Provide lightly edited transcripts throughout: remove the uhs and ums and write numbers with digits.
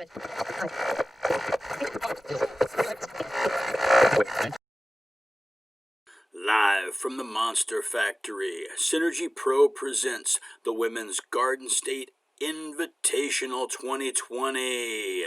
Live from the Monster Factory, Synergy Pro presents the Women's Garden State Invitational 2020.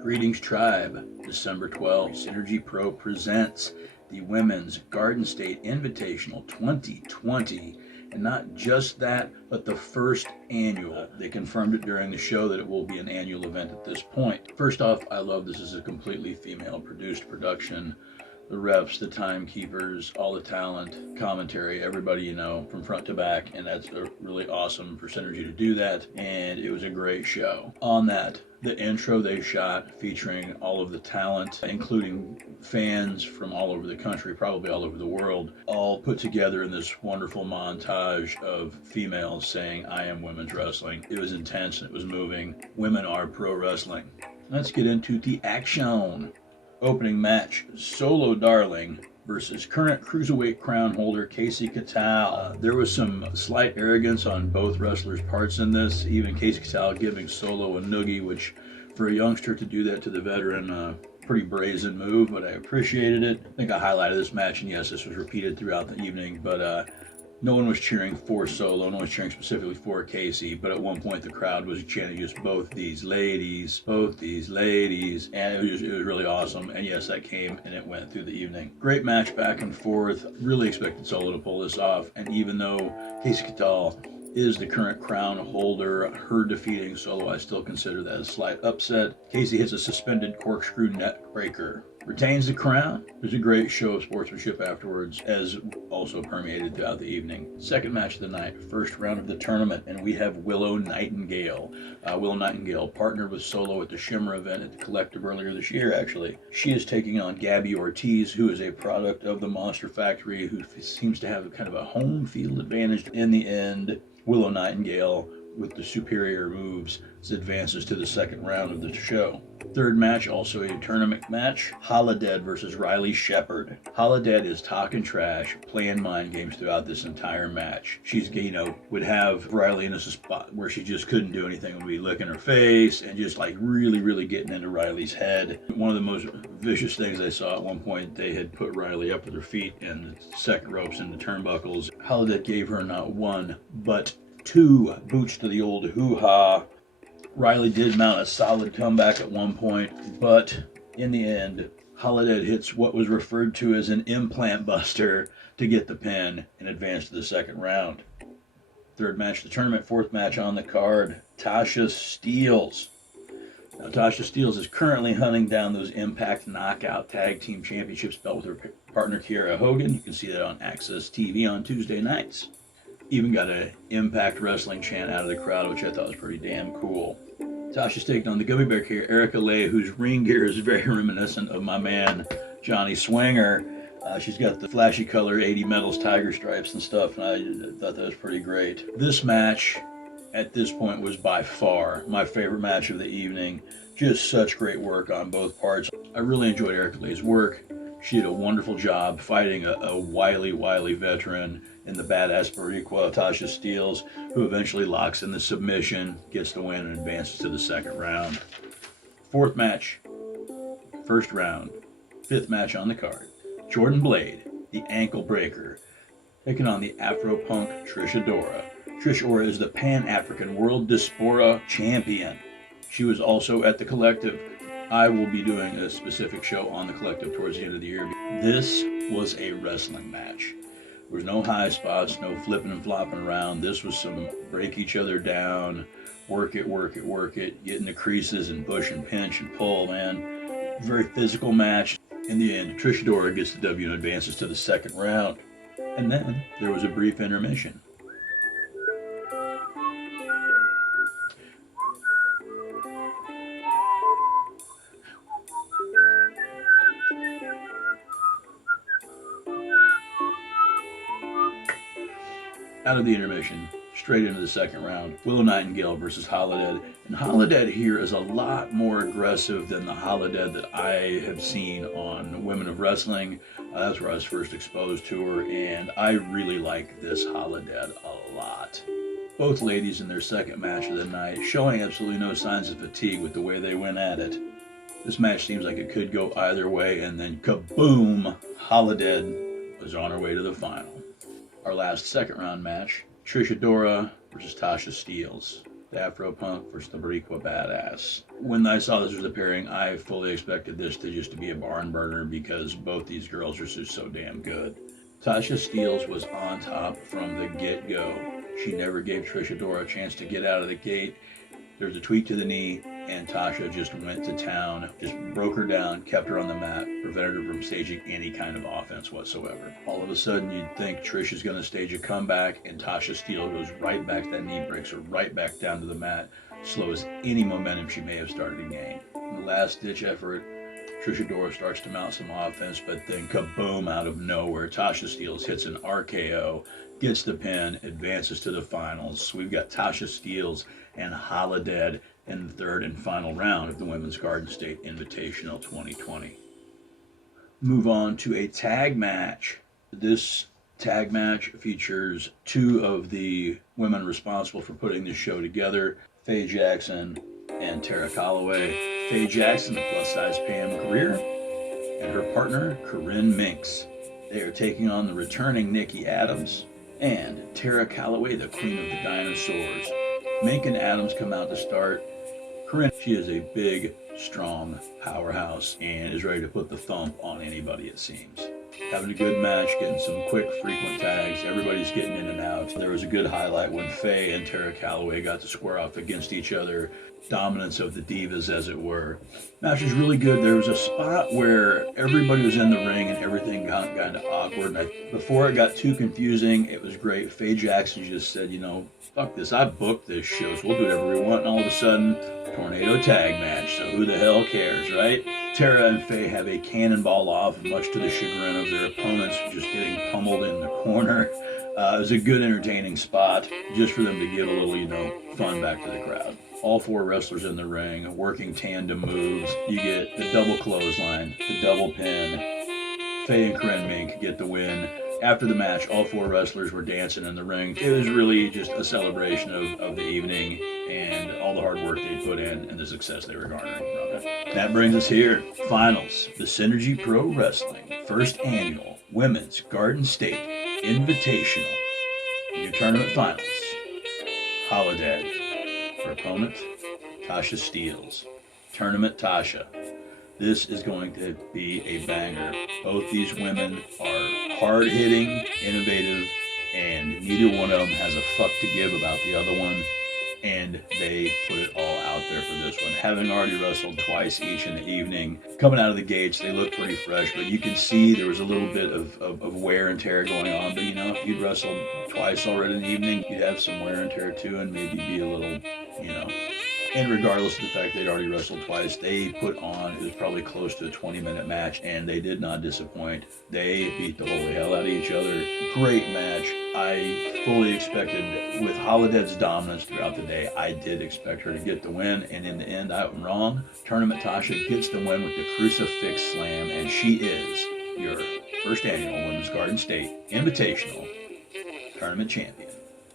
Greetings, tribe. December 12th, Synergy Pro presents the Women's Garden State Invitational 2020. And not just that, but the first annual. They confirmed it during the show that it will be an annual event at this point. First off, I love this is a completely female-produced production. The refs, the timekeepers, all the talent, commentary, everybody you know from front to back, and that's really awesome for Synergy to do that, and it was a great show. On that, the intro they shot featuring all of the talent, including fans from all over the country, probably all over the world, all put together in this wonderful montage of females saying, "I am women's wrestling." It was intense, it was moving. Women are pro wrestling. Let's get into the action. Opening match, Solo Darling versus current Cruiserweight crown holder Casey Catal. There was some slight arrogance on both wrestlers' parts in this, even Casey Catal giving Solo a noogie, which for a youngster to do that to the veteran, pretty brazen move, but I appreciated it. I think I highlighted this match, and yes, this was repeated throughout the evening, but no one was cheering for Solo, no one was cheering specifically for Casey, but at one point the crowd was chanting just both these ladies, and it was really awesome, and yes, that came and it went through the evening. Great match back and forth, really expected Solo to pull this off, and even though Casey Catal is the current crown holder, her defeating Solo, I still consider that a slight upset. Casey hits a suspended corkscrew neck breaker, retains the crown. There's a great show of sportsmanship afterwards, as also permeated throughout the evening. Second match of the night, first round of the tournament, and we have Willow Nightingale. Willow Nightingale partnered with Solo at the Shimmer event at the Collective earlier this year, actually. She is taking on Gabby Ortiz, who is a product of the Monster Factory, who seems to have kind of a home field advantage. In the end, Willow Nightingale, with the superior moves, advances to the second round of the show. Third match, also a tournament match, Holidead versus Riley Shepard. Holidead is talking trash, playing mind games throughout this entire match. She's, would have Riley in a spot where she just couldn't do anything, would be licking her face and just like really getting into Riley's head. One of the most vicious things I saw at one point, they had put Riley up with her feet in the second ropes and the turnbuckles. Holidead gave her not one, but two boots to the old hoo-ha. Riley did mount a solid comeback at one point, but in the end, Holidead hits what was referred to as an implant buster to get the pin and advance to the second round. Third match of the tournament, fourth match on the card, Tasha Steelz. Now, Tasha Steelz is currently hunting down those Impact Knockout Tag Team Championships belt with her partner Kiera Hogan. You can see that on Access TV on Tuesday nights. Even got an Impact Wrestling chant out of the crowd, which I thought was pretty damn cool. Tasha's taking on the Gummy Bear here, Erica Lay, whose ring gear is very reminiscent of my man, Johnny Swinger. She's got the flashy color 80 metals, tiger stripes and stuff, and I thought that was pretty great. This match, at this point, was by far my favorite match of the evening. Just such great work on both parts. I really enjoyed Erica Lay's work. She did a wonderful job fighting a wily veteran in the badass Boricua, Tasha Steelz, who eventually locks in the submission, gets the win, and advances to the second round. Fourth match, first round, fifth match on the card. Jordan Blade, the ankle breaker, taking on the Afro-Punk Trish Adora. Trish Adora is the Pan-African World Diaspora Champion. She was also at the Collective. I will be doing a specific show on the Collective towards the end of the year. This was a wrestling match. There was no high spots, no flipping and flopping around. This was some break each other down, work it, get in the creases and push and pinch and pull, man. Very physical match. In the end, Trish Adora gets the W and advances to the second round. And then there was a brief intermission. Out of the intermission, straight into the second round, Willow Nightingale versus Holidead. And Holidead here is a lot more aggressive than the Holidead that I have seen on Women of Wrestling. That's where I was first exposed to her, and I really like this Holidead a lot. Both ladies in their second match of the night, showing absolutely no signs of fatigue with the way they went at it. This match seems like it could go either way, and then kaboom! Holidead was on her way to the final. Our last second round match, Trish Adora versus Tasha Steelz. The Afro Punk versus the Boricua Badass. When I saw this was appearing, I fully expected this to just be a barn burner because both these girls are just so damn good. Tasha Steelz was on top from the get-go. She never gave Trish Adora a chance to get out of the gate. There was a tweak to the knee, and Tasha just went to town, just broke her down, kept her on the mat, prevented her from staging any kind of offense whatsoever. All of a sudden, you'd think Trish is going to stage a comeback, and Tasha Steelz goes right back, that knee breaks her right back down to the mat, slows any momentum she may have started to gain. In the last-ditch effort, Trish Adora starts to mount some offense, but then kaboom, out of nowhere, Tasha Steelz hits an RKO, gets the pin, advances to the finals. We've got Tasha Steelz and Holidead in the third and final round of the Women's Garden State Invitational 2020. Move on to a tag match. This tag match features two of the women responsible for putting this show together, Faye Jackson and Tara Calloway. Faye Jackson, the plus-size Pam Grier, and her partner, Corinne Minks. They are taking on the returning Nikki Adams and Tara Calloway, the Queen of the Dinosaurs. Mink and Adams come out to start. Corinne, she is a big, strong powerhouse and is ready to put the thump on anybody, it seems. Having a good match, getting some quick, frequent tags. Everybody's getting in and out. There was a good highlight when Faye and Tara Calloway got to square off against each other. Dominance of the divas, as it were. Match was really good. There was a spot where everybody was in the ring and everything got kind of awkward. And before it got too confusing, it was great. Faye Jackson just said, fuck this. I booked this show, so we'll do whatever we want. And all of a sudden, tornado tag match. So who the hell cares, right? Tara and Faye have a cannonball off, much to the chagrin of their opponents, just getting pummeled in the corner. It was a good, entertaining spot, just for them to give a little, fun back to the crowd. All four wrestlers in the ring, working tandem moves. You get the double clothesline, the double pin. Faye and Corinne Mink get the win. After the match, all four wrestlers were dancing in the ring. It was really just a celebration of the evening and all the hard work they put in and the success they were garnering from it. That brings us here. Finals. The Synergy Pro Wrestling First Annual Women's Garden State Invitational. Your tournament finals. Holiday. Her opponent, Tasha Steelz. Tournament Tasha. This is going to be a banger. Both these women are hard-hitting, innovative, and neither one of them has a fuck to give about the other one, and they put it all out there for this one. Having already wrestled twice each in the evening, coming out of the gates, they look pretty fresh, but you can see there was a little bit of wear and tear going on. But if you'd wrestled twice already in the evening, you'd have some wear and tear too, and maybe be a little, And regardless of the fact they'd already wrestled twice, they put on, it was probably close to a 20-minute match, and they did not disappoint. They beat the holy hell out of each other. Great match. I fully expected, with Holidead's dominance throughout the day, I did expect her to get the win, and in the end, I was wrong. Tournament Tasha gets the win with the Crucifix Slam, and she is your first annual Women's Garden State Invitational Tournament Champion.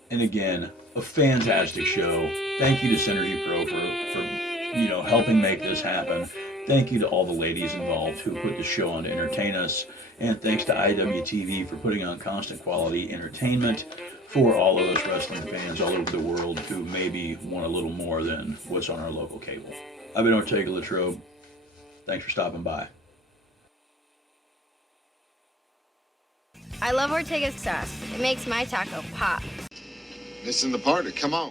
And again, a fantastic show. Thank you to Synergy Pro for helping make this happen. Thank you to all the ladies involved who put the show on to entertain us. And thanks to IWTV for putting on constant quality entertainment for all of us wrestling fans all over the world who maybe want a little more than what's on our local cable. I've been Ortega Latrobe. Thanks for stopping by. I love Ortega's sauce. It makes my taco pop. Missing the party, come on.